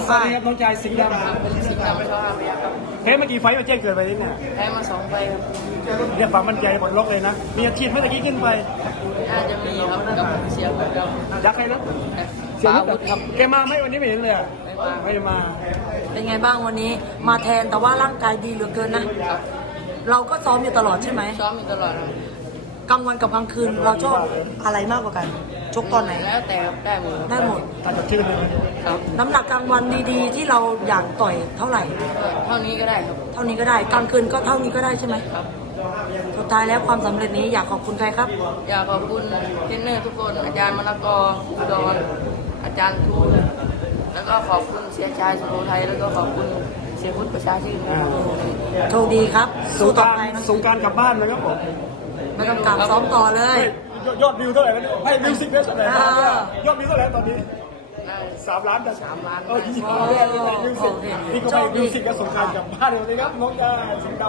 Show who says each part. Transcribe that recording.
Speaker 1: สวัสดีครับน้องชายสิงห์ดำ
Speaker 2: เป็นสิงห์ดำไม่ชอบอาพยัคฆ์ครับ
Speaker 1: แพ้เมื่อกี้ไฟต์มาแจ้งเกิดไปนี่เนี่ย
Speaker 2: แพ้มา2 ไฟล์ครับ
Speaker 1: เรียกความมั่นใจปลดล็อกเลยนะมีอาชีพเมื่อกี้ขึ้นไป
Speaker 2: น่าจะมีครับกับเสียบุตรครับ
Speaker 1: ยักษ์ใครนะ
Speaker 2: ปาวุธครับ
Speaker 1: แกมาไหมวันนี้ไม่เห็นเลยอะ
Speaker 2: ไม่มา
Speaker 1: ไม่มา
Speaker 3: เป็นไงบ้างวันนี้มาแทนแต่ว่าร่างกายดีเหลือเกินนะ
Speaker 2: ครับ
Speaker 3: เราก็ซ้อมอยู่ตลอดใช่ไหม
Speaker 2: ซ้อมอยู่ตลอดครับ
Speaker 3: กลางวันกับกลางคืนเราชอบอะไรมากกว่ากัน ชกตอนไหน
Speaker 2: แล้วแต่ครับได้หมด
Speaker 3: ได้หมด
Speaker 1: ตัดจดชื่อเลย
Speaker 2: ครับ
Speaker 3: น้ำหนักกลางวันดีๆ ที่เราอยากต่อยเท่าไหร่
Speaker 2: เท่านี้ก็ได้ครับ
Speaker 3: เท่านี้ก็ได้กลางคืนก็เท่านี้ก็ได้ใช่ไหม
Speaker 2: ครับ
Speaker 3: สุดท้ายแล้วความสำเร็จนี้อยากขอบคุณใครครับ
Speaker 2: อยากขอบคุณเทรนเนอร์ทุกคน อาจารย์มะละกออุดรอาจารย์ทูลแล้วก็ขอบคุณเสียชายสุโขทัยแล้วก็ขอบคุณเสียพุทธประชาชื่นครับ
Speaker 3: โชคดีครับ
Speaker 1: ส
Speaker 3: สู้
Speaker 1: ง
Speaker 3: ต่
Speaker 1: ก
Speaker 3: อ
Speaker 1: ราร
Speaker 3: ไปนะ
Speaker 1: สงกรารกลับบ้านนะครับผม
Speaker 3: ไม่ต้องกลับซ้อมต่อเลย
Speaker 1: ยอดวิวเท่าไหร่แล้วเนี่ยให้มิวสิกเท่าไหร่
Speaker 3: อ่า
Speaker 1: ยอดวิวเท่าไหร่ตอนนี้
Speaker 2: ได้
Speaker 1: 3 ล้านแต่
Speaker 2: 3 ล้าน
Speaker 1: เออยี่สิบล้านมิวสิกนี่ก็ไปมิวสิกกับสงกรารกลับบ้านเลยนะครับน้องชายสิงห์ดำ